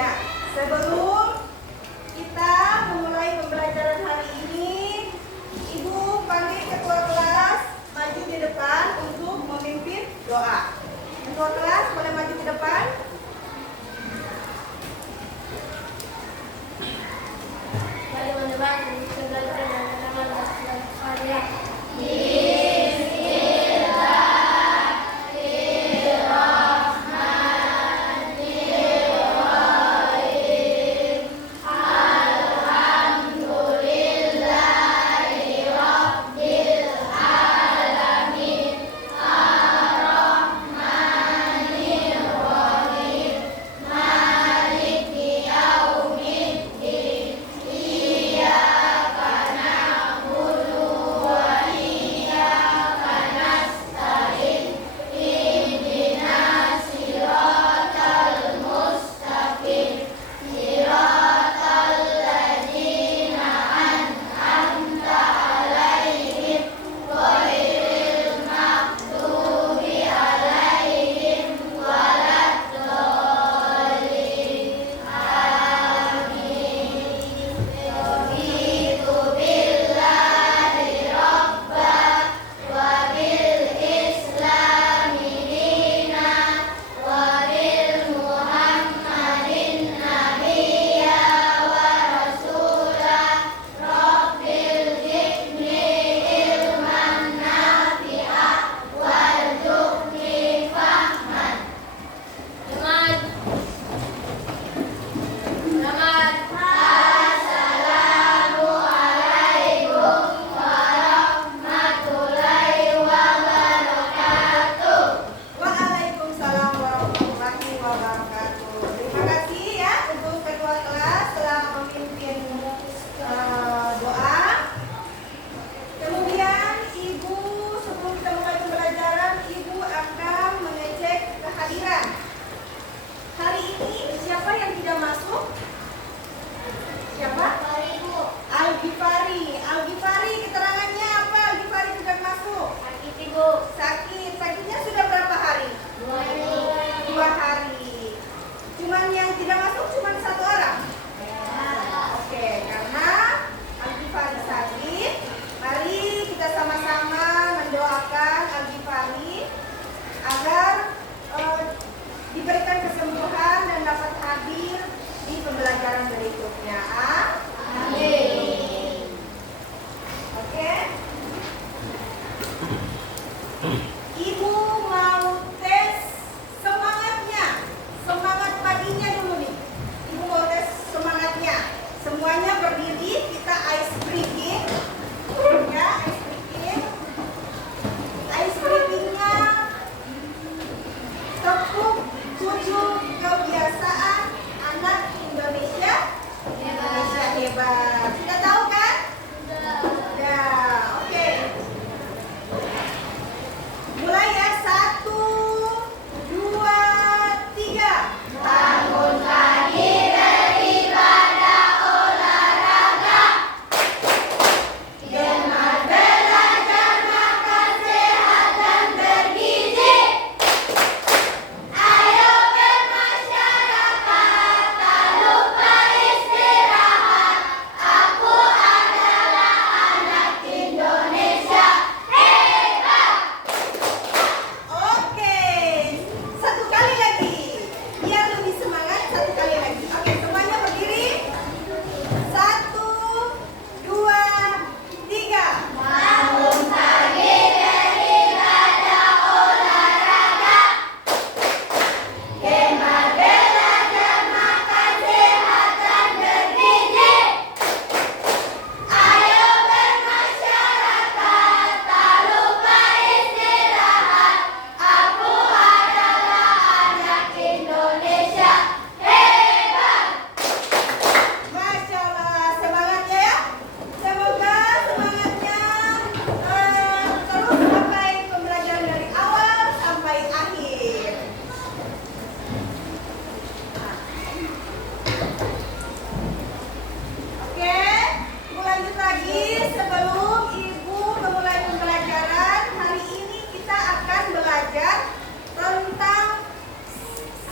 Ya, sebelum kita memulai pembelajaran hari ini, Ibu panggil ketua kelas maju di depan untuk memimpin doa. Ketua kelas boleh maju ke depan.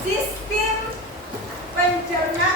Sistem pencernaan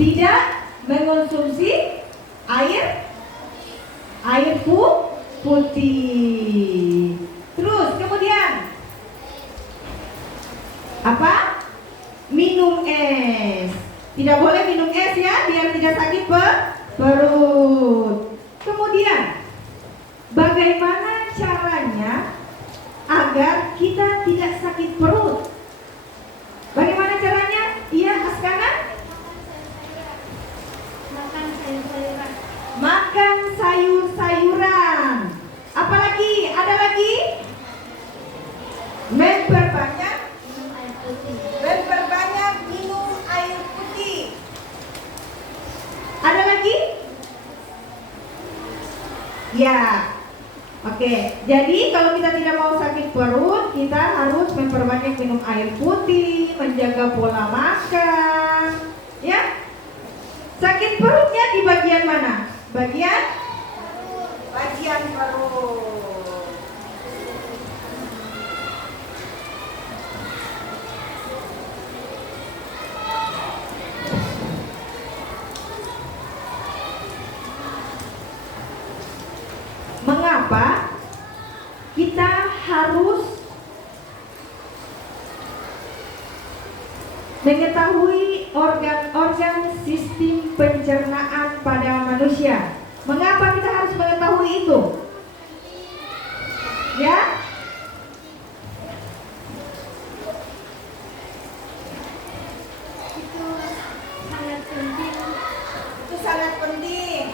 tidak mengonsumsi air putih. Terus kemudian apa? Minum es. Tidak boleh minum es ya, biar tidak sakit perut. Kemudian bagaimana caranya agar kita tidak sakit perut? Bagaimana caranya? Iya, Askana? Makan sayur-sayuran. Makan sayur-sayuran. Apalagi? Ada lagi? Memperbanyak Minum air putih. Memperbanyak minum air putih. Ada lagi? Ya. Oke, jadi kalau kita tidak mau sakit perut, kita harus memperbanyak minum air putih, menjaga pola makan. Ya. Sakit perutnya di bagian mana? Bagian perut. Mengapa kita harus mengetahui organ-organ sistem pencernaan pada manusia? Mengapa kita harus mengetahui itu? Ya? Itu sangat penting. Itu sangat penting.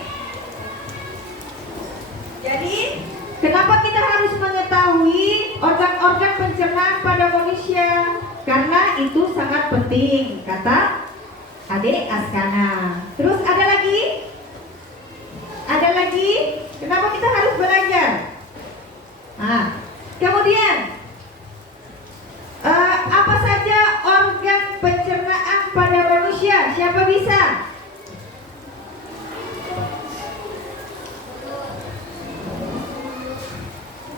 Jadi, kenapa kita harus mengetahui organ-organ pencernaan pada manusia? Karena itu sangat penting, kata Adik Askana. Terus ada lagi? Ada lagi? Kenapa kita harus belajar? Nah, kemudian apa saja organ pencernaan pada manusia? Siapa bisa?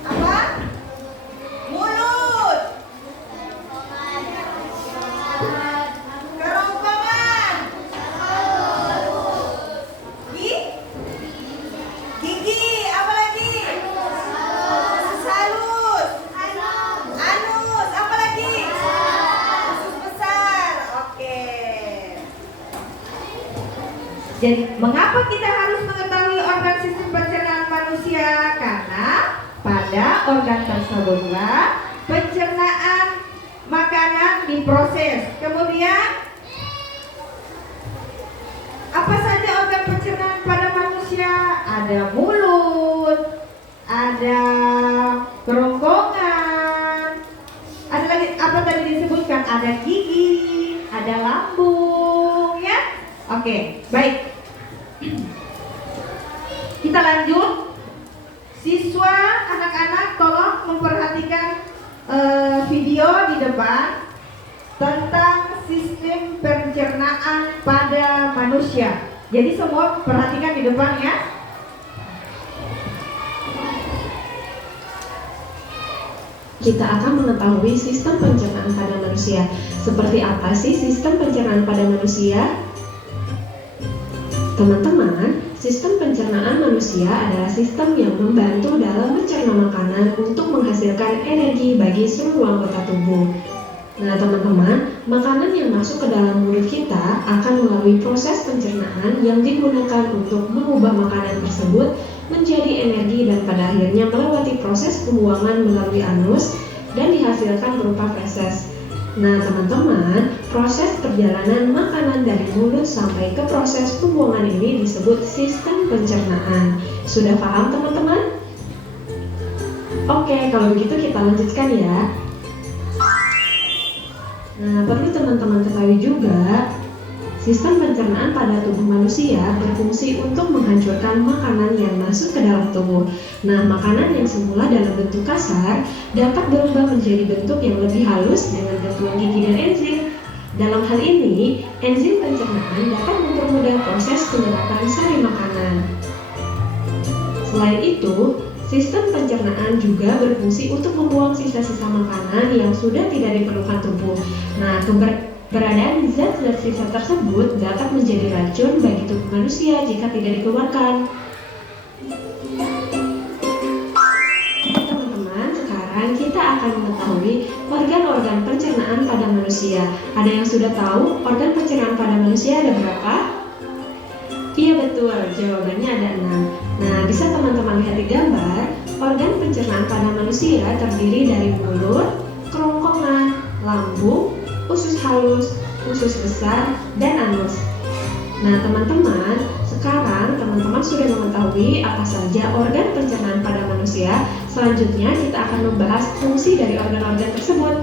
Apa? Mulut, kerongkongan, gigi, apa lagi? Halus, anus, apa lagi? Usus besar. Oke. Jadi, mengapa kita harus mengetahui organ sistem pencernaan manusia? Karena pada organ tersebutlah pencernaan makanan diproses. Kemudian apa saja organ pencernaan pada manusia? Ada mulut, ada kerongkongan, ada lagi apa tadi disebutkan? Ada gigi, ada lambung, ya. Oke, baik. Kita lanjut. Siswa, anak-anak tolong memperhatikan video di depan tentang sistem pencernaan pada manusia. Jadi semua perhatikan di depan ya. Kita akan mengetahui sistem pencernaan pada manusia. Seperti apa sih sistem pencernaan pada manusia? Teman-teman, sistem pencernaan manusia adalah sistem yang membantu dalam mencerna makanan untuk menghasilkan energi bagi seluruh anggota tubuh. Nah, teman-teman, makanan yang masuk ke dalam mulut kita akan melalui proses pencernaan yang digunakan untuk mengubah makanan tersebut menjadi energi dan pada akhirnya melewati proses pembuangan melalui anus dan dihasilkan berupa feses. Nah, teman-teman, proses perjalanan makanan dari mulut sampai ke proses pembuangan ini disebut sistem pencernaan. Sudah paham, teman-teman? Oke, kalau begitu kita lanjutkan ya. Nah, perlu teman-teman ketahui juga, sistem pencernaan pada tubuh manusia berfungsi untuk menghancurkan makanan yang masuk ke dalam tubuh. Nah, makanan yang semula dalam bentuk kasar dapat berubah menjadi bentuk yang lebih halus dengan bantuan gigi dan enzim. Dalam hal ini, enzim pencernaan dapat mempermudah proses penyerapan sari makanan. Selain itu, sistem pencernaan juga berfungsi untuk membuang sisa-sisa makanan yang sudah tidak diperlukan tubuh. Nah, Keberadaan zat-zat sisa tersebut dapat menjadi racun bagi tubuh manusia jika tidak dikeluarkan. Teman-teman, sekarang kita akan mengetahui organ-organ pencernaan pada manusia. Ada yang sudah tahu organ pencernaan pada manusia ada berapa? Iya betul, jawabannya ada 6. Nah, bisa teman-teman lihat di gambar, organ pencernaan pada manusia terdiri dari mulut, kerongkongan, lambung, usus halus, usus besar, dan anus. Nah, teman-teman, sekarang teman-teman sudah mengetahui apa saja organ pencernaan pada manusia. Selanjutnya, kita akan membahas fungsi dari organ-organ tersebut.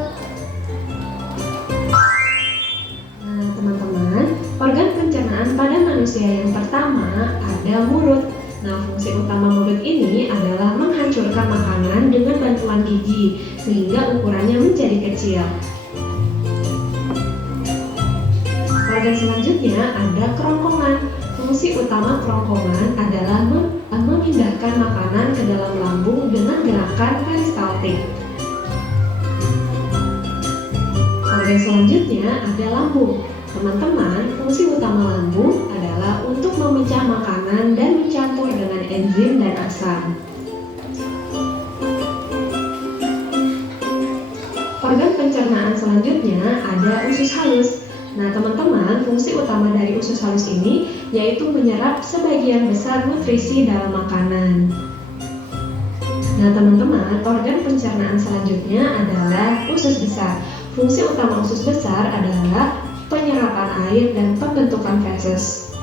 Nah, teman-teman, organ pencernaan pada manusia yang pertama ada mulut. Nah, fungsi utama mulut ini adalah menghancurkan makanan dengan bantuan gigi, sehingga ukurannya menjadi kecil. Organ selanjutnya ada kerongkongan. Fungsi utama kerongkongan adalah memindahkan makanan ke dalam lambung dengan gerakan peristaltik. Organ selanjutnya ada lambung. Teman-teman, fungsi utama lambung adalah untuk memecah makanan dan mencampur dengan enzim dan asam. Organ pencernaan selanjutnya ada usus halus. Nah, teman-teman, fungsi utama dari usus halus ini yaitu menyerap sebagian besar nutrisi dalam makanan. Nah, teman-teman, organ pencernaan selanjutnya adalah usus besar. Fungsi utama usus besar adalah penyerapan air dan pembentukan feses.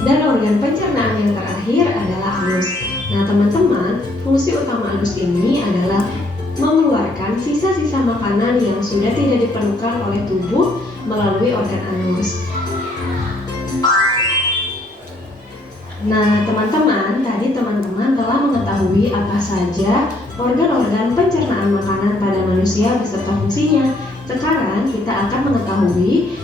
Dan organ pencernaan yang terakhir adalah anus. Nah, teman-teman, fungsi utama anus ini adalah mengeluarkan sisa-sisa makanan yang sudah tidak diperlukan oleh tubuh melalui organ anus. Nah, teman-teman, tadi teman-teman telah mengetahui apa saja organ-organ pencernaan makanan pada manusia beserta fungsinya. Sekarang kita akan mengetahui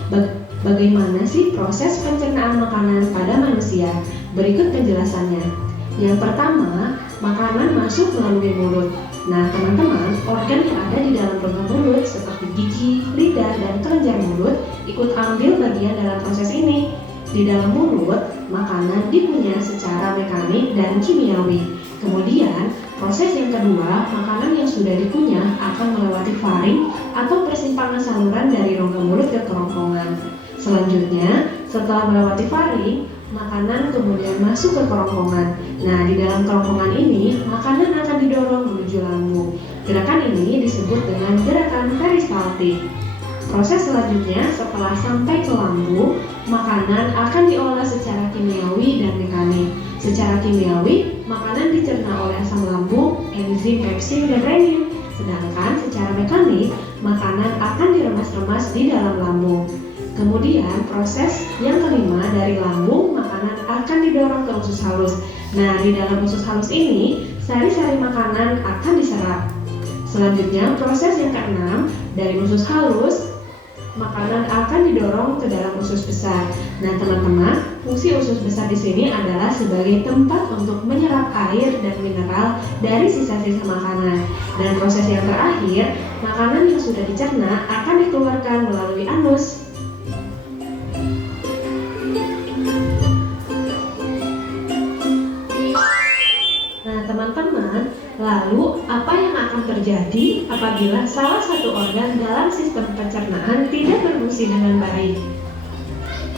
bagaimana sih proses pencernaan makanan pada manusia. Berikut penjelasannya. Yang pertama, makanan masuk melalui mulut. Nah, teman-teman, organ yang ada di dalam rongga mulut seperti gigi, lidah, dan kelenjar mulut ikut ambil bagian dalam proses ini. Di dalam mulut, makanan dikunyah secara mekanik dan kimiawi. Kemudian, proses yang kedua, makanan yang sudah dikunyah akan melewati faring atau persimpangan saluran dari rongga mulut ke kerongkongan. Selanjutnya, setelah melewati faring, makanan kemudian masuk ke kerongkongan. Nah, di dalam kerongkongan ini, makanan akan didorong menuju lambung. Gerakan ini disebut dengan gerakan peristaltik. Proses selanjutnya, setelah sampai ke lambung, makanan akan diolah secara kimiawi dan mekanik. Secara kimiawi, makanan dicerna oleh asam lambung, enzim pepsin, dan renin. Sedangkan secara mekanik, makanan akan diremas-remas di dalam lambung. Kemudian proses yang kelima dari lambung, makanan akan didorong ke usus halus. Nah, di dalam usus halus ini, sari-sari makanan akan diserap. Selanjutnya, proses yang keenam, dari usus halus, makanan akan didorong ke dalam usus besar. Nah, teman-teman, fungsi usus besar di sini adalah sebagai tempat untuk menyerap air dan mineral dari sisa-sisa makanan. Dan proses yang terakhir, makanan yang sudah dicerna akan dikeluarkan melalui anus. Teman-teman, lalu apa yang akan terjadi apabila salah satu organ dalam sistem pencernaan tidak berfungsi dengan baik?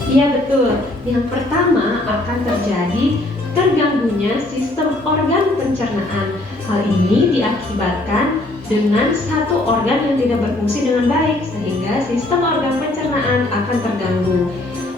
Iya betul, yang pertama akan terjadi terganggunya sistem organ pencernaan. Hal ini diakibatkan dengan satu organ yang tidak berfungsi dengan baik, sehingga sistem organ pencernaan akan terganggu.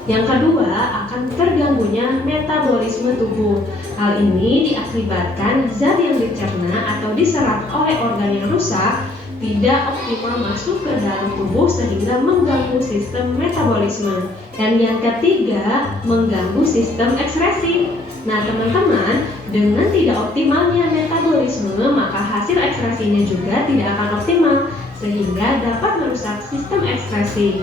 Yang kedua, akan terganggunya metabolisme tubuh. Hal ini diakibatkan zat yang dicerna atau diserap oleh organ yang rusak tidak optimal masuk ke dalam tubuh sehingga mengganggu sistem metabolisme. Dan yang ketiga, mengganggu sistem ekskresi. Nah, teman-teman, dengan tidak optimalnya metabolisme, maka hasil ekskresinya juga tidak akan optimal sehingga dapat merusak sistem ekskresi.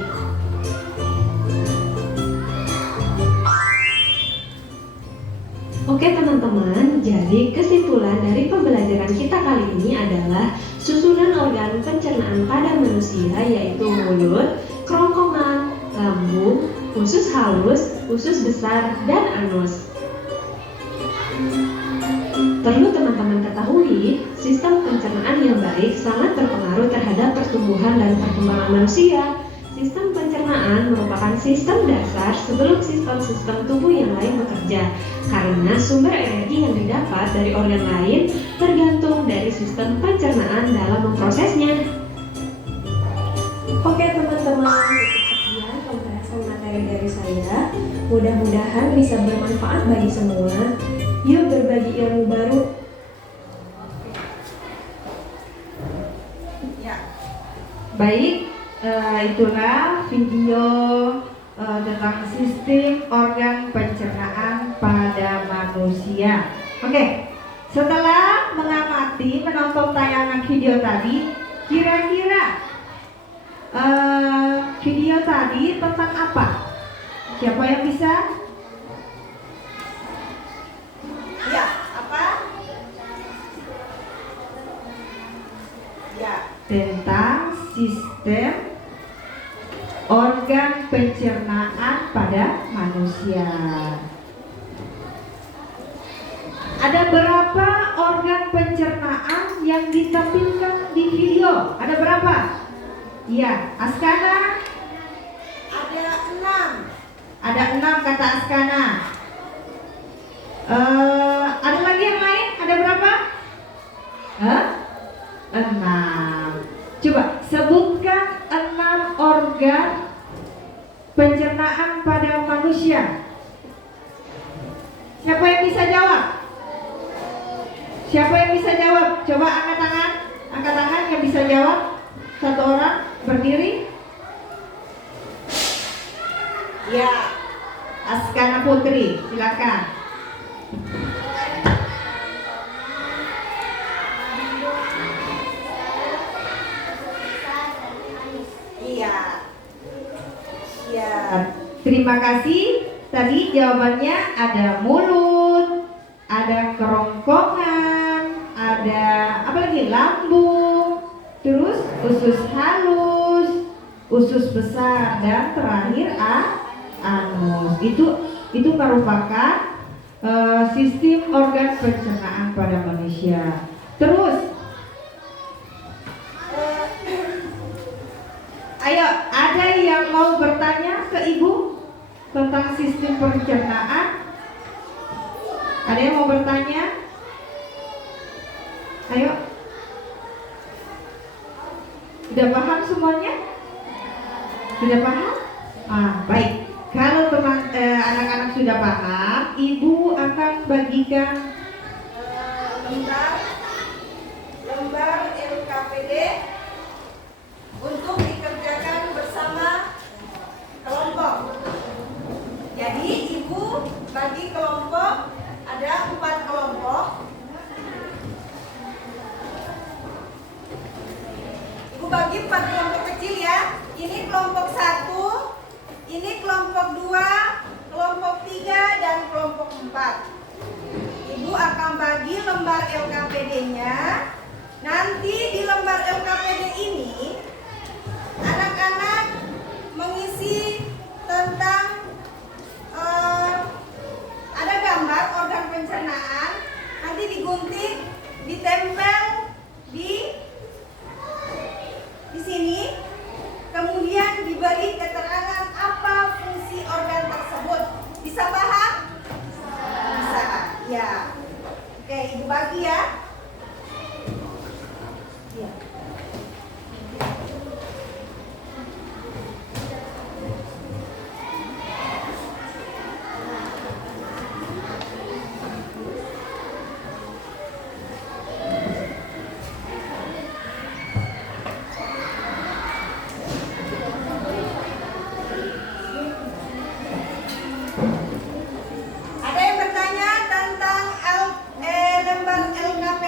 Oke teman-teman, jadi kesimpulan dari pembelajaran kita kali ini adalah susunan organ pencernaan pada manusia yaitu mulut, kerongkongan, usus halus, usus besar, dan anus. Perlu teman-teman ketahui, sistem pencernaan yang baik sangat berpengaruh terhadap pertumbuhan dan perkembangan manusia. Sistem pencernaan merupakan sistem dasar sebelum sistem-sistem tubuh yang lain bekerja, karena sumber energi yang didapat dari organ lain tergantung dari sistem pencernaan dalam memprosesnya. Oke teman-teman, sekian pembahasan materi dari saya. Mudah-mudahan bisa bermanfaat bagi semua. Yuk berbagi ilmu baru. Ya. Baik, itulah video tentang sistem organ pencernaan pada manusia. Oke, setelah menonton tayangan video tadi, kira-kira video tadi tentang apa? Siapa yang bisa? Ya, apa? Ya. Tentang sistem organ pencernaan pada manusia. Ada berapa organ pencernaan yang ditampilkan di video? Ada berapa? Iya, Askana? Ada 6. Ada 6 kata Askana. Ada lagi yang lain? Ada berapa? 6. Coba sebutkan 6 organ pencernaan pada manusia. Siapa yang bisa jawab? Siapa yang bisa jawab? Coba angkat tangan. Angkat tangan yang bisa jawab. Satu orang berdiri. Ya, Askana Putri, silakan. Iya. Iya. Terima kasih. Tadi jawabannya ada mulut, ada kerongkongan, ada apa lagi? Lambung, terus usus halus, usus besar, dan terakhir anus. Itu merupakan sistem organ pencernaan pada manusia. Terus ayo, ada yang mau bertanya ke ibu tentang sistem pencernaan? Ada yang mau bertanya? Ayo. Sudah paham semuanya? Sudah paham? Baik. Kalau anak-anak sudah paham, ibu akan bagikan lembar LKPD untuk dikerjakan bersama kelompok. Jadi ibu bagi kelompok, ada 4 kelompok. Ibu bagi 4 kelompok kecil ya. Ini kelompok 1, ini kelompok 2, kelompok 3, dan kelompok 4. Ibu akan bagi lembar LKPD-nya. Nanti di lembar LKPD ini anak-anak mengisi tentang ada gambar organ pencernaan, nanti digunting, ditempel di sini, kemudian diberi keterangan apa fungsi organ tersebut. Bisa paham? Bisa. Ya. Oke, ibu bagi ya. Ya. Ada yang bertanya tentang lembar LKPD?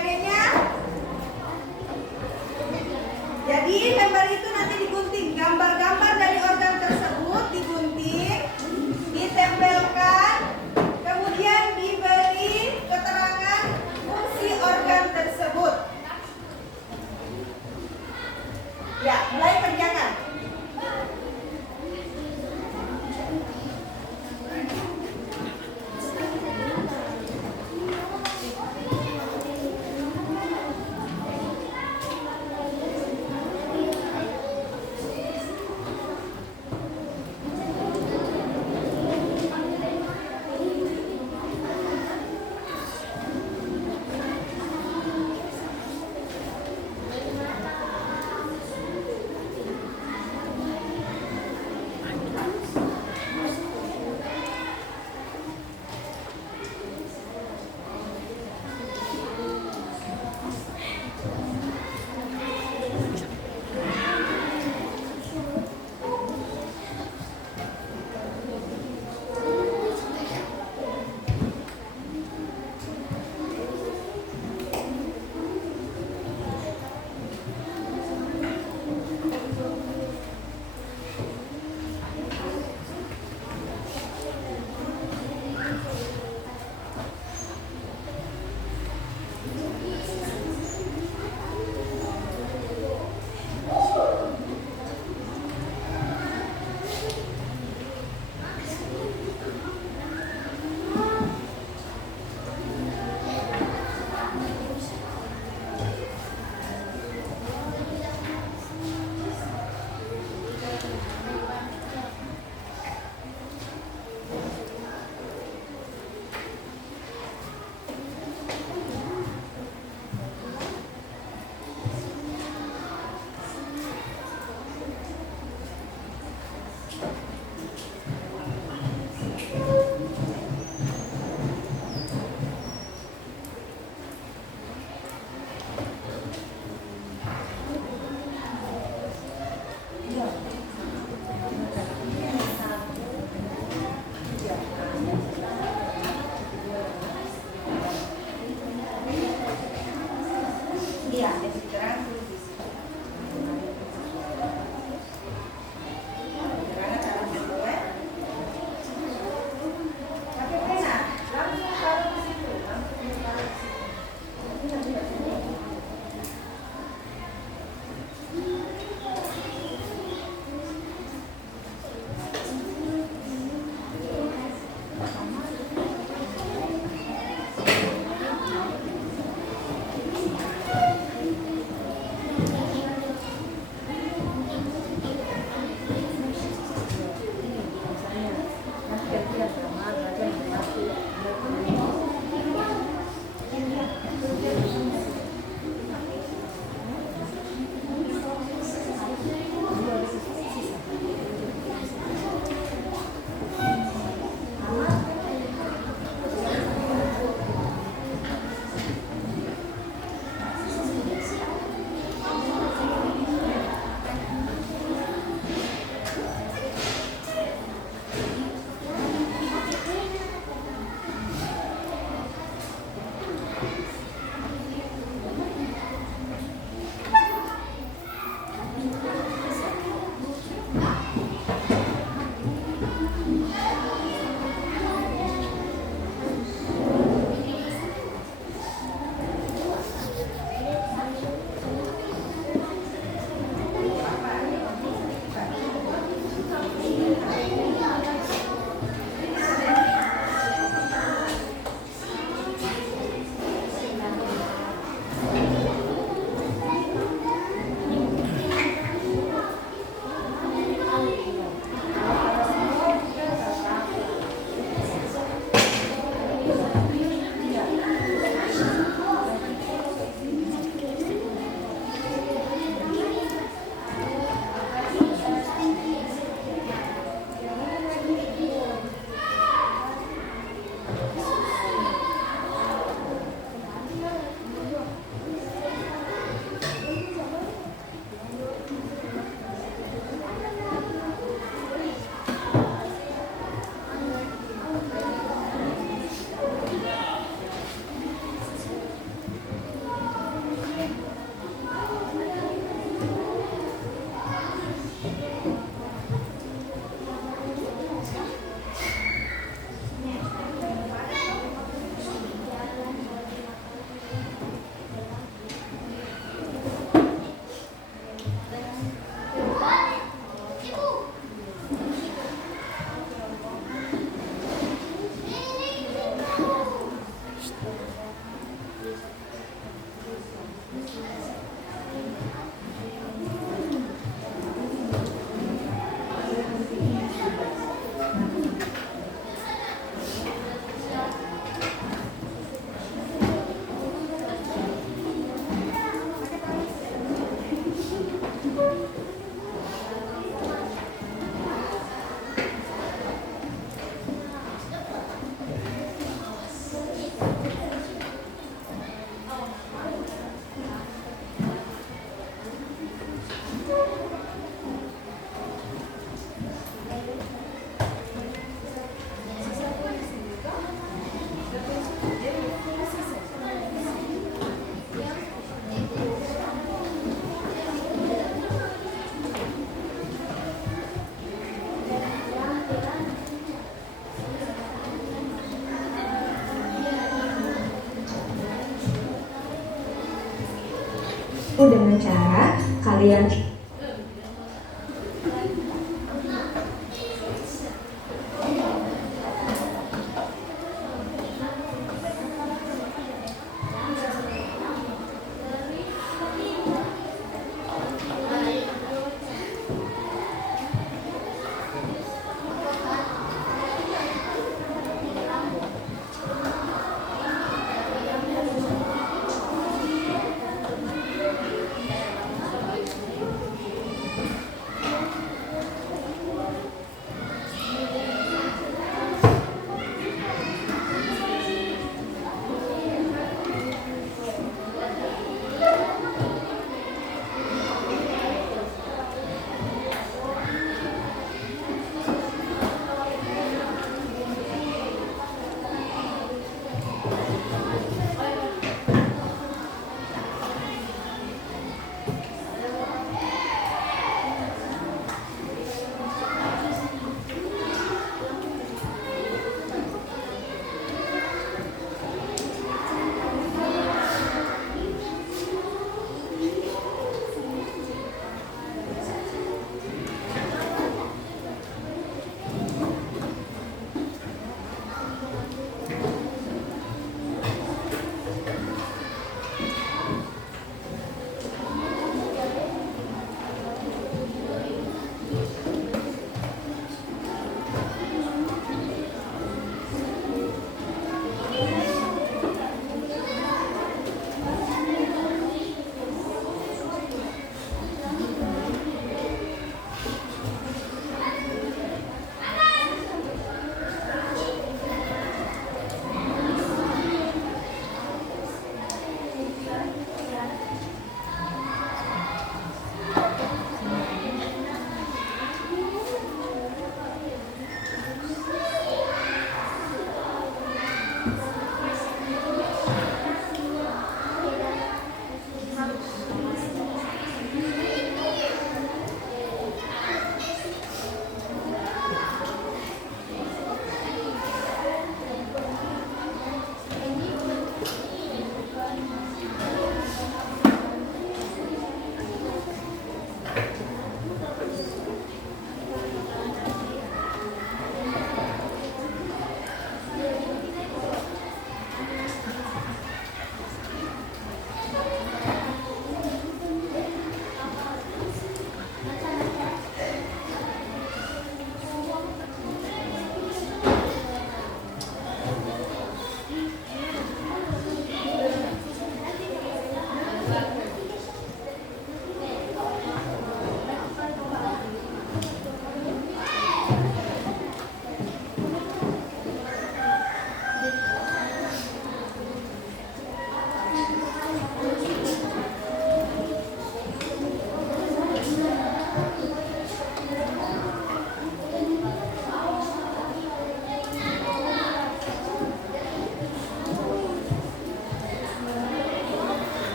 Dengan cara kalian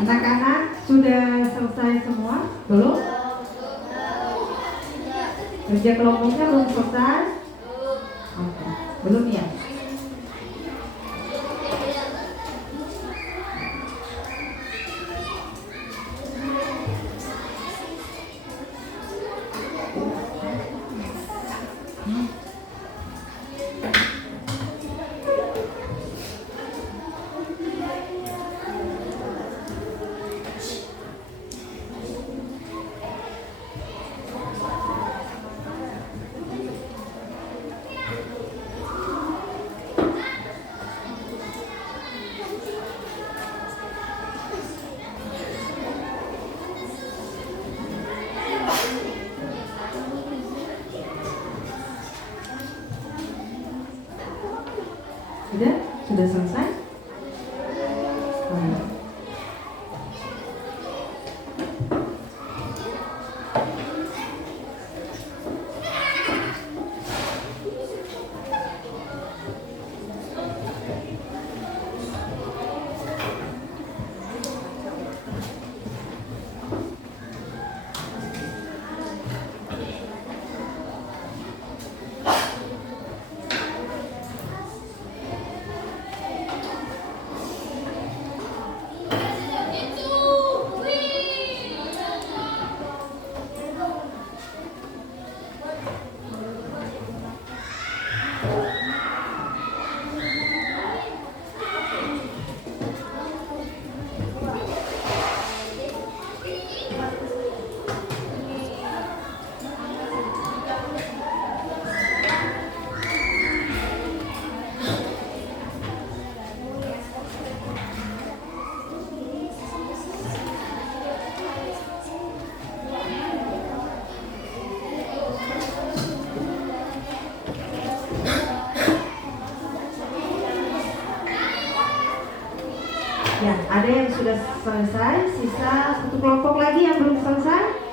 Anak-anak sudah selesai semua? Belum? Kerja kelompoknya belum selesai? Oke. Belum ya? Sudah selesai? Baik. Ya, ada yang sudah selesai, sisa satu kelompok lagi yang belum selesai.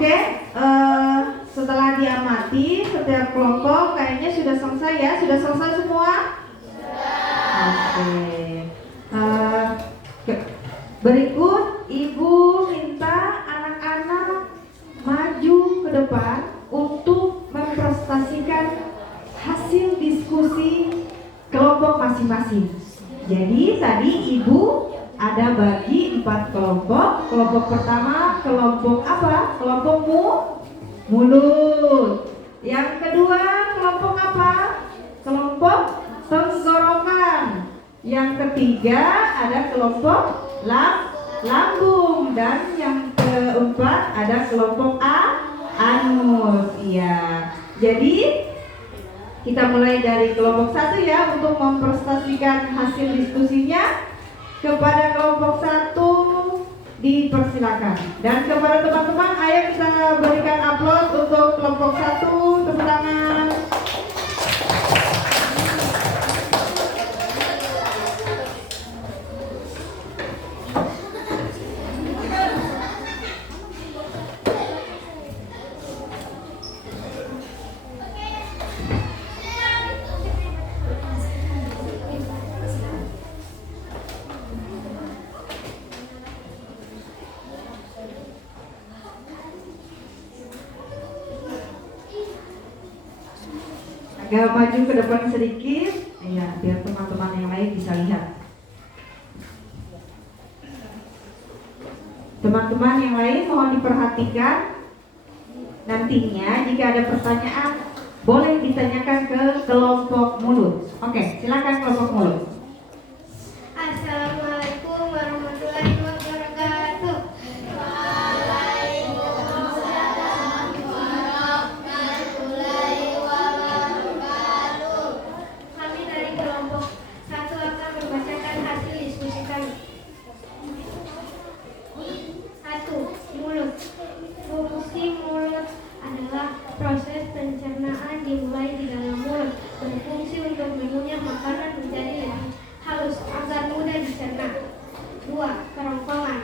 Oke, setelah diamati setiap kelompok kayaknya sudah selesai ya. Sudah selesai semua? Oke. Berikut Ibu minta anak-anak maju ke depan untuk mempresentasikan hasil diskusi kelompok masing-masing. Jadi tadi Ibu ada bagi 4 kelompok. Kelompok pertama kelompok apa? Kelompok mulut. Yang kedua kelompok apa? Kelompok tenggorokan. Yang ketiga ada kelompok lambung, dan yang keempat ada kelompok anus. Iya. Jadi kita mulai dari kelompok 1 ya untuk mempresentasikan hasil diskusinya. Kepada kelompok 1 dipersilakan, dan kepada teman-teman ayo kita berikan aplaus untuk kelompok 1, tepuk tangan. Agak maju ke depan sedikit, ya, biar teman-teman yang lain bisa lihat. Teman-teman yang lain mohon diperhatikan. Nantinya jika ada pertanyaan boleh ditanyakan ke kelompok mulut. Oke, silakan kelompok mulut. Assalamualaikum warahmatullahi wabarakatuh. Kami dari kelompok 1 akan membacakan hasil diskusi kami. 1. Mulut. Fungsi mulut adalah proses pencernaan dimulai di dalam mulut, berfungsi untuk mengunyah makanan menjadi lebih halus agar mudah dicerna. 2. Kerongkongan.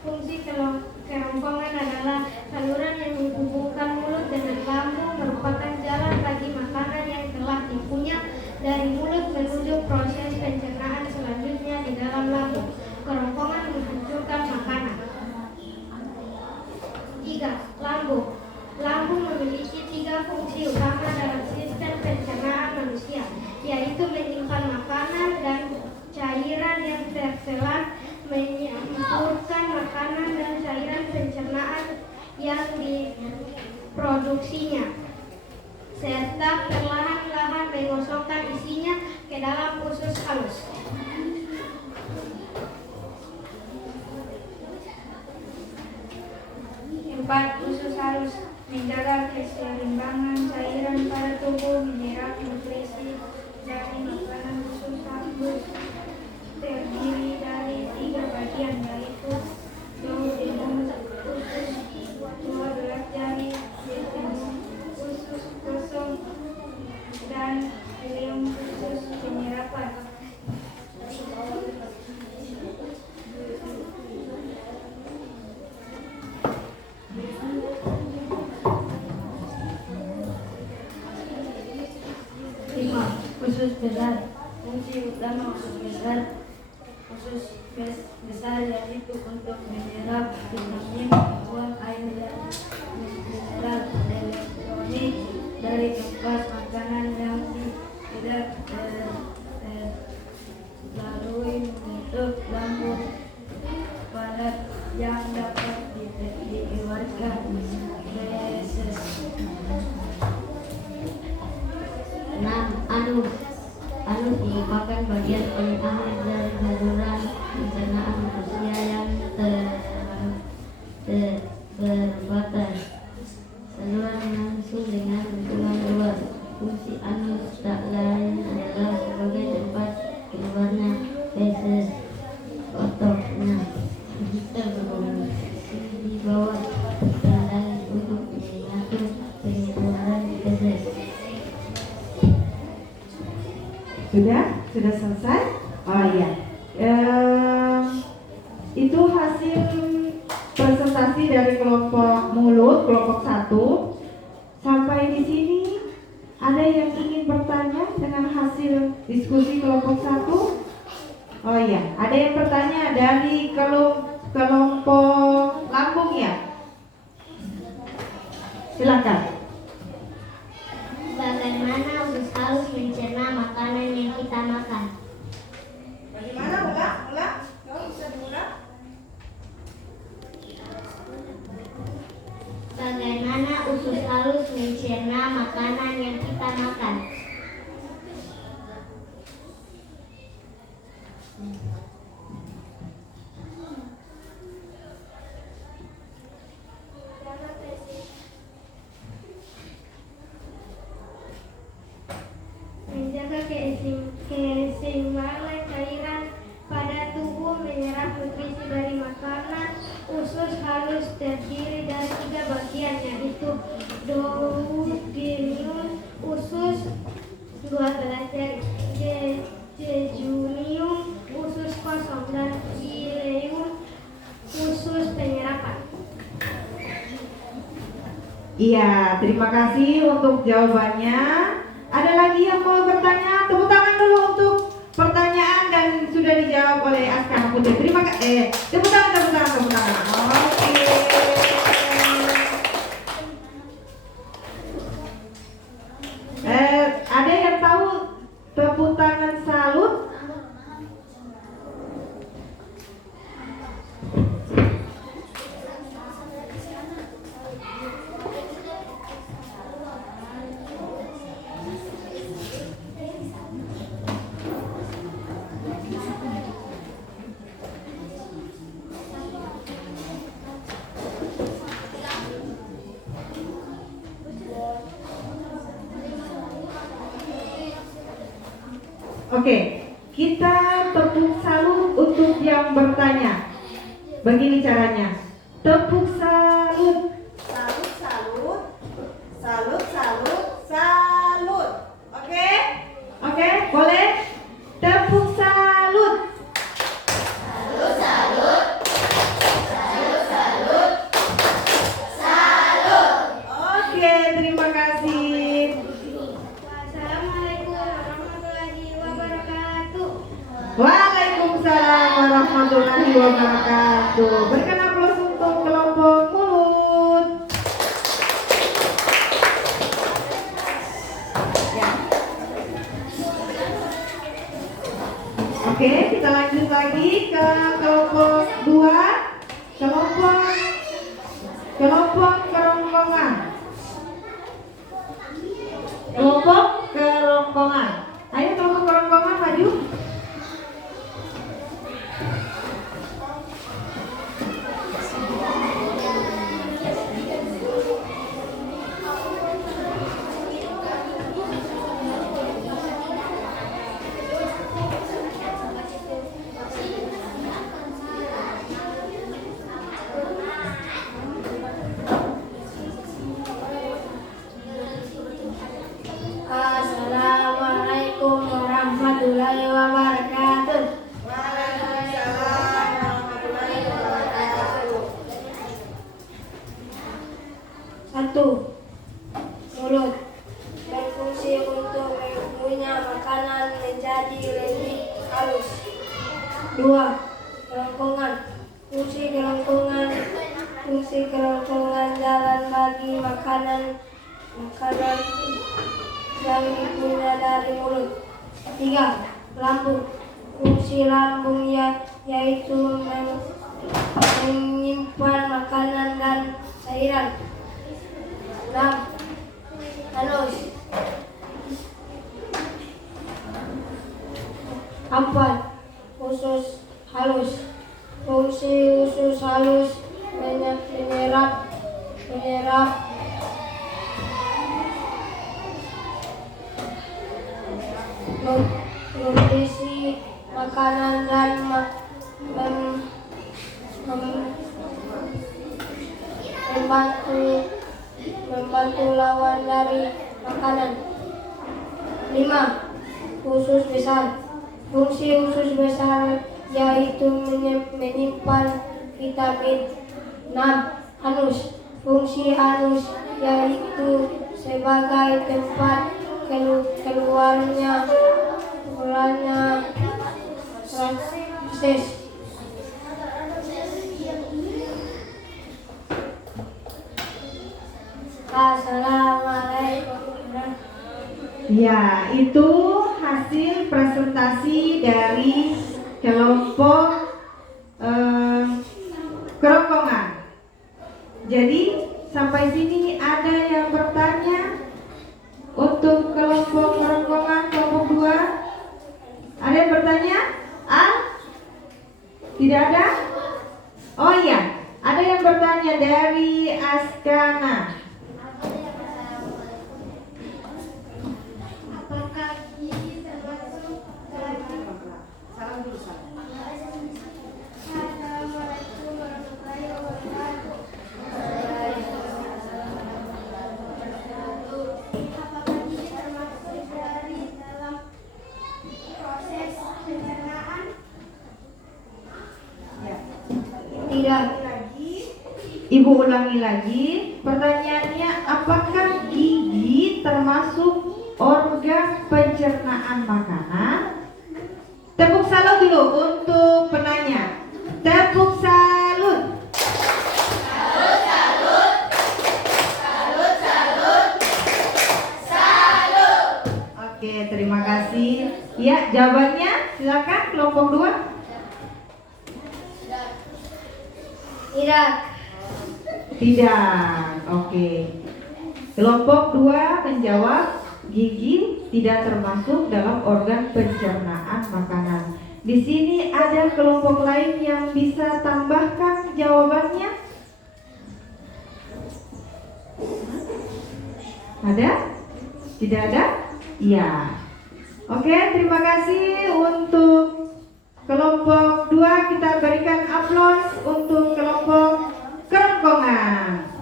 Fungsi kerongkongan adalah saluran yang menghubungkan mulut dengan lambung, merupakan jalan bagi makanan yang telah dikunyah dari mulut menuju proses pencernaan selanjutnya di dalam lambung. Kerongkongan menghancurkan makanan. 3. Lambung. Lambung memiliki 3 fungsi utama dalam sistem pencernaan manusia, yaitu menyimpan makanan dan cairan yang terselat, menyampurkan makanan dan cairan pencernaan yang diproduksinya, serta perlahan-lahan mengosongkan isinya ke dalam usus halus. 4. Usus halus menjaga keseimbangan cairan pada tubuh, menyerap nutrisi dari makanan. Usus halus terdiri dari 3 bagian, yaitu duodenum, usus 12 jari, duodenum, usus kosong, dan ileum, usus penyerapan. Usus besar. Fungsi utama usus besar yaitu untuk menyerap vitamin, membuang air dan mineral elektronik dari bekas makanan yang tidak terlalui membentuk lambung padat yang dapat dikeluarkan feses. 6. Anus. Anus merupakan bagian paling akhir dari saluran pencernaan manusia yang terbatas. Saluran langsung dengan lingkungan luar. Fungsi anus tak lain adalah sebagai tempat keluarnya feses kotornya. Kita berfungsi di bawah badan untuk mengatur pengeluaran feses. Sudah selesai? Oh iya. Itu hasil presentasi dari kelompok mulut, kelompok 1. Sampai di sini ada yang ingin bertanya dengan hasil diskusi kelompok 1? Oh iya, ada yang bertanya dari kelompok lambung ya? Silakan. Bagaimana usus halus mencerna makanan yang kita makan? Bagaimana? Ulang. Kamu bisa diulang? Bagaimana usus halus mencerna makanan yang kita makan? Menjaga keseimbangan cairan pada tubuh, menyerap nutrisi dari makanan. Usus halus terdiri dari 3 bagian, yaitu duodenum, usus 12 jejunum, usus kosong, dan ileum, usus penyerapan. Iya, terima kasih untuk jawabannya. Ada lagi yang mau bertanya? Tepuk tangan dulu untuk pertanyaan dan sudah dijawab oleh Askara Putri. Terima kasih. Tepuk tangan. Oke. Ada yang tahu tepuk tangan salut? Oke, kita tepuk salut untuk yang bertanya. Begini caranya. Tepuk salut. Salut. Oke, boleh? Tepuk salut. Oke, terima kasih. Wassalamualaikum warahmatullahi wabarakatuh. Waalaikumsalam warahmatullahi wabarakatuh. Berikan aplaus untuk kelompok mulut. Ya. Oke, kita lanjut lagi ke kelompok 2. Kelompok kerongkongan. Kelompok kerongkongan. Ayo kelompok kerongkongan maju. Assalamualaikum warahmatullahi wabarakatuh. Waalaikumsalam warahmatullahi wabarakatuh. 1. Mulut berfungsi untuk mengunyah makanan menjadi lebih halus. 2. Kerongkongan fungsi kerongkongan jalan bagi makanan yang dipunya dari mulut. 3. Lambung fungsi lambung yaitu menyimpan makanan dan cairan. 6. Anus 4. Usus halus fungsi usus halus menyerap nutrisi makanan dan membantu lawan dari makanan. 5. Usus besar fungsi usus besar yaitu menyimpan vitamin 6. Anus. Fungsi anus yaitu sebagai tempat keluarnya feses. Assalamualaikum. Ya, itu hasil presentasi dari kelompok kerongkongan. Jadi sampai sini ada yang bertanya untuk kelompok kerongkongan kelompok 2? Ada yang bertanya? Tidak ada? Oh iya, ada yang bertanya dari Askana. Apakah gigi termasuk Assalamualaikum warahmatullahi wabarakatuh. Apakah gigi termasuk dari dalam proses pencernaan? Tidak. Ibu ulangi lagi. Pertanyaannya, apakah gigi termasuk organ pencernaan makanan? Tepuk salut dulu untuk penanya. Tepuk salut. Oke, terima kasih. Ya, jawabannya silakan kelompok 2. Tidak. Tidak. Oke. Kelompok 2 menjawab gigi tidak termasuk dalam organ pencernaan makanan. Di sini ada kelompok lain yang bisa tambahkan jawabannya? Ada? Tidak ada? Iya. Oke, terima kasih untuk kelompok 2. Kita berikan aplaus untuk kelompok kerongkongan.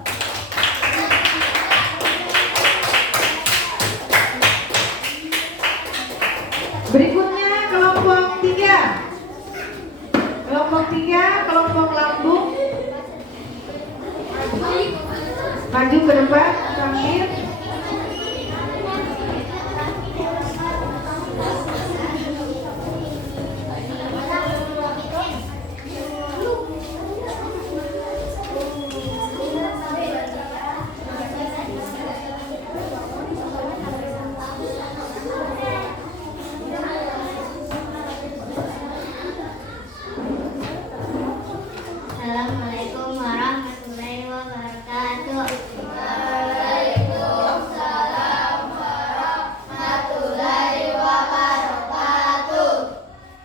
Berikutnya kelompok 3. Kelompok 3, kelompok lambung. Maju ke depan, sambil. Assalamualaikum warahmatullahi wabarakatuh.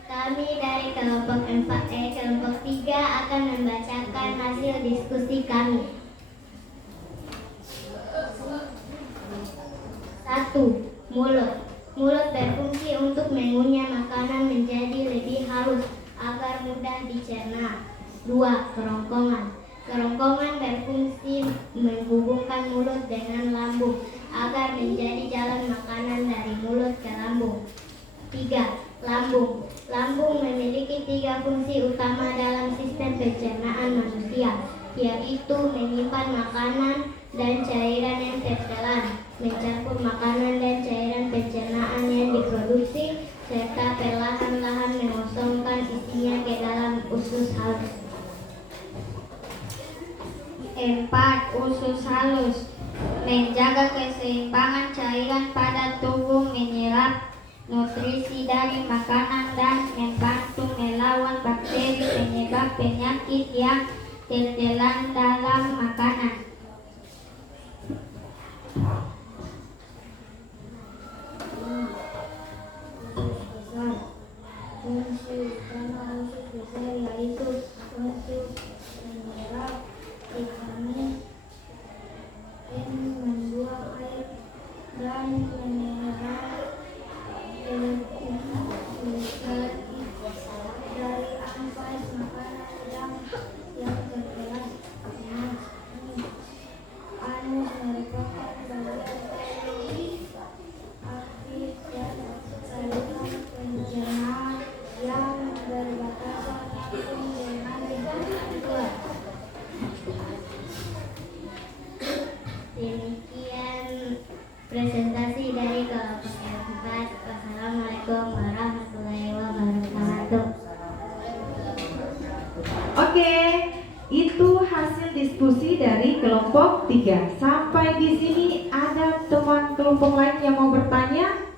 Kami dari kelompok 4 kelompok 3 akan membacakan hasil diskusi kami. 1. Mulut. Mulut berfungsi untuk mengunyah makanan menjadi lebih halus agar mudah dicerna. 2. Kerongkongan. Kerongkongan berfungsi menghubungkan mulut dengan lambung agar menjadi jalan makanan dari mulut ke lambung. 3. Lambung. Lambung memiliki 3 fungsi utama dalam sistem pencernaan manusia, yaitu menyimpan makanan dan cairan yang tertelan, mencampur makanan dan cairan pencernaan yang diproduksi, serta perlahan-lahan mengosongkan isinya ke dalam usus halus. 4. Usus halus. Menjaga keseimbangan cairan pada tubuh, menyerap nutrisi dari makanan dan membantu melawan bakteri penyebab penyakit yang tertelan dalam makanan. Fungsi utama usus besar yaitu untuk menyerap vitamin, membuang air, dan menyerap dari ampas makanan yang tertelan. Anus merupakan bagian paling aktif dan saluran pencernaan yang berbatasan langsung dengan lingkungan luar. presentasi dari kelompok yang 4. Wassalamualaikum warahmatullahi wabarakatuh. Oke, itu hasil diskusi dari kelompok 3. Sampai di sini ada teman kelompok lain yang mau bertanya?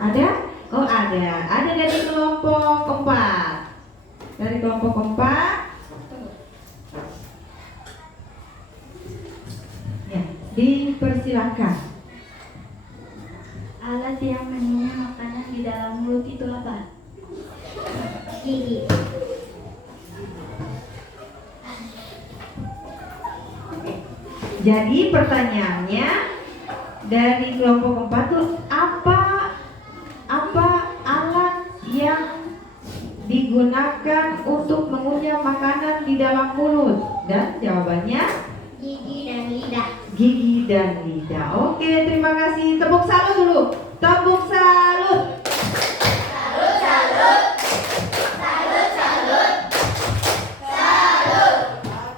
Ada? Oh ada. Ada dari kelompok 4. Dari kelompok 4. Ya, dipersilakan. Alat yang mengunyah makanan di dalam mulut itu apa? Gigi. Jadi pertanyaannya dari kelompok 4 tuh apa alat yang digunakan untuk mengunyah makanan di dalam mulut? Dan jawabannya Gigi dan lidah. gigi dan lidah. Oke, terima kasih. Tepuk salut dulu. Tepuk salut.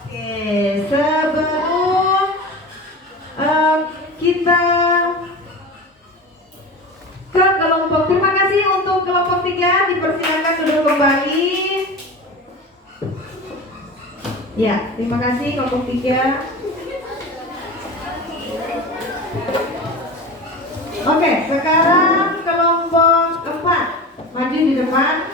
Oke, sebelum kita ke kelompok, terima kasih untuk kelompok 3, dipersilakan duduk kembali. Ya, terima kasih kelompok 3. Oke, sekarang kelompok 4 maju di depan.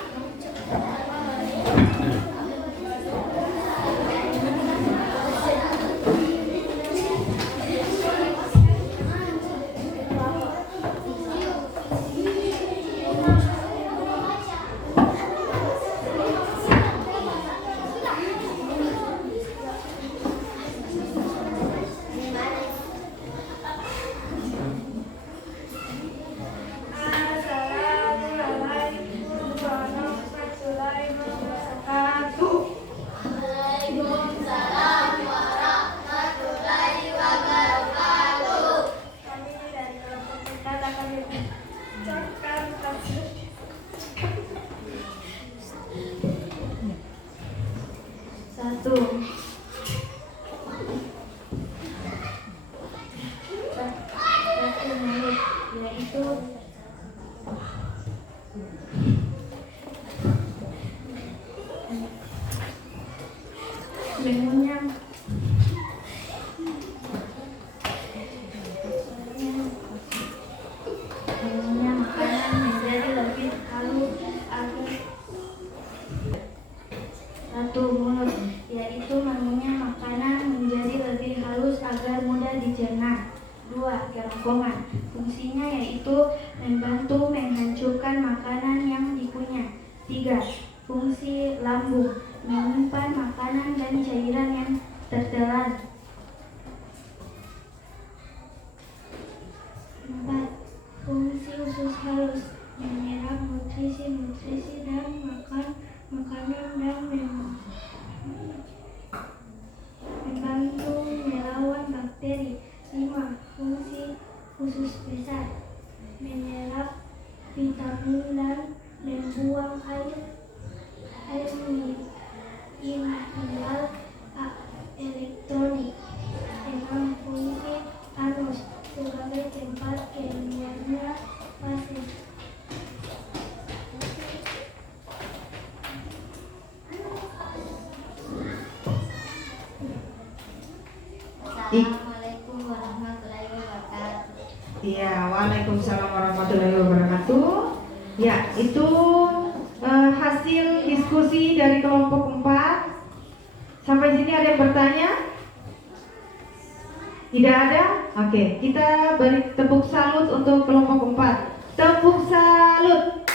Satu mulut, yaitu mengunyah makanan menjadi lebih halus agar satu mulut, yaitu mengunyah makanan menjadi lebih halus agar mudah dicerna. 2. Kerongkongan, fungsinya yaitu membantu menghancurkan makanan yang dikunyah. 3. Fungsi lambung, menyimpan makanan dan cairan yang tertelan. 4. Fungsi usus halus, menyerap nutrisi dan makanan dan membantu melawan bakteri. 5. Fungsi usus besar, menyerap vitamin dan membuang air mineral elektronik. 6. Fungsi anus, sebagai tempat keluarnya fases. Assalamualaikum warahmatullahi wabarakatuh. Iya, waalaikumsalam warahmatullahi wabarakatuh. Ya, itu hasil diskusi dari kelompok 4. Sampai sini ada yang bertanya? Tidak ada? Oke, kita beri tepuk salut untuk kelompok 4. Tepuk salut.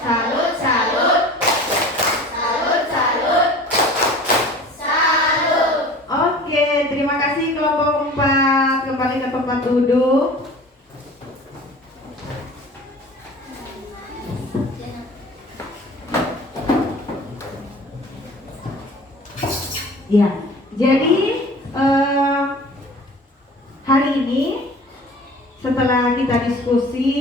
Salut, salut. Salut, salut. Salut. Oke, terima kasih kelompok 4. Kembali ke tempat duduk. Ya, jadi hari ini setelah kita diskusi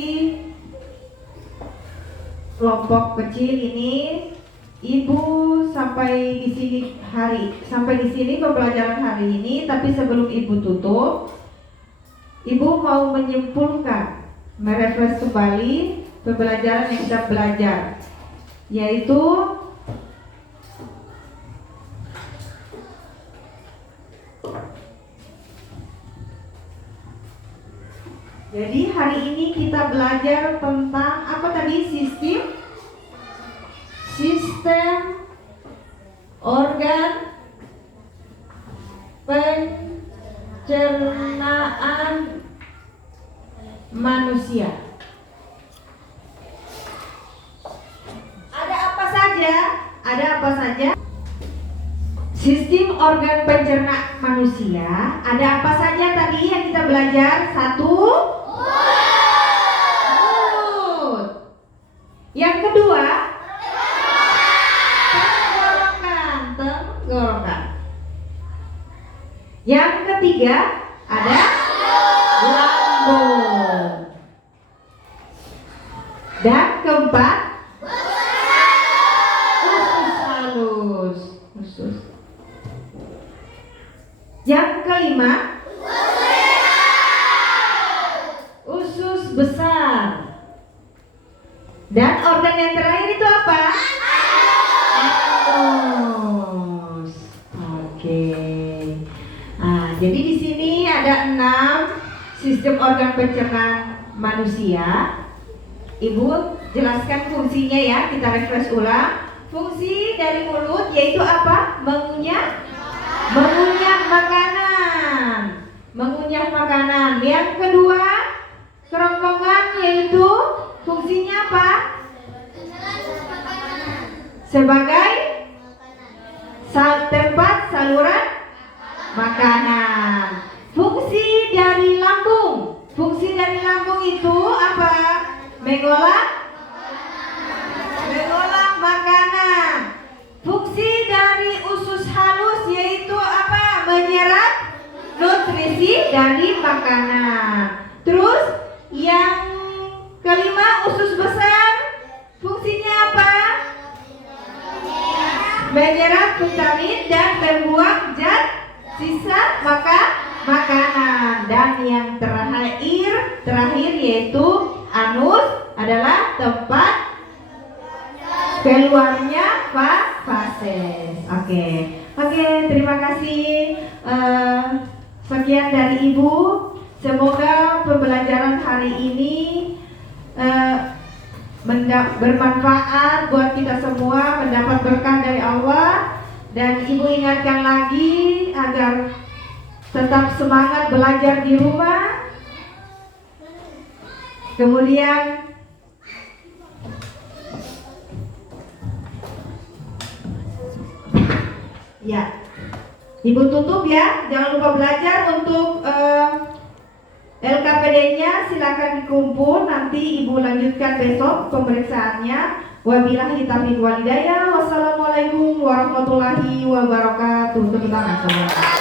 kelompok kecil ini, Ibu sampai di sini pembelajaran hari ini. Tapi sebelum Ibu tutup, Ibu mau menyimpulkan, merefresh kembali pembelajaran yang kita belajar, yaitu jadi hari ini kita belajar tentang apa tadi? Sistem organ pencernaan manusia. Ada apa saja? Ada apa saja? Sistem organ pencerna manusia. Ada apa saja tadi yang kita belajar? Satu, mulut. Yang kedua, tenggorokan. Yang ketiga, ada lambung. Dan keempat, usus halus. Yang kelima, usus besar. Dan organ yang terakhir itu apa? Anus. Oke. Nah, jadi di sini ada 6 sistem organ pencernaan manusia. Ibu jelaskan fungsinya ya, kita refresh ulang. Fungsi dari mulut yaitu apa? Mengunyah makanan. Mengunyah makanan. Yang kedua, kerongkongan yaitu fungsinya apa? Sebagai tempat saluran makanan. Fungsi dari lambung. Fungsi dari lambung itu apa? Mengolah makanan. Fungsi dari usus halus yaitu apa? Menyerap nutrisi dari makanan. Terus yang kelima, usus besar. Fungsinya apa? Menyerap vitamin dan membuang zat sisa makanan. Dan yang terakhir yaitu anus adalah tempat keluarnya fases. Oke, terima kasih. Sekian dari Ibu. Semoga pembelajaran hari ini bermanfaat buat kita semua, mendapat berkah dari Allah. Dan Ibu ingatkan lagi agar tetap semangat belajar di rumah. Kemudian ya, Ibu tutup ya. Jangan lupa belajar. Untuk LKPD-nya silakan dikumpul. Nanti Ibu lanjutkan besok pemeriksaannya. Wabillahi taufiq wal hidayah. Wassalamualaikum warahmatullahi wabarakatuh. Tepuk tangan semua.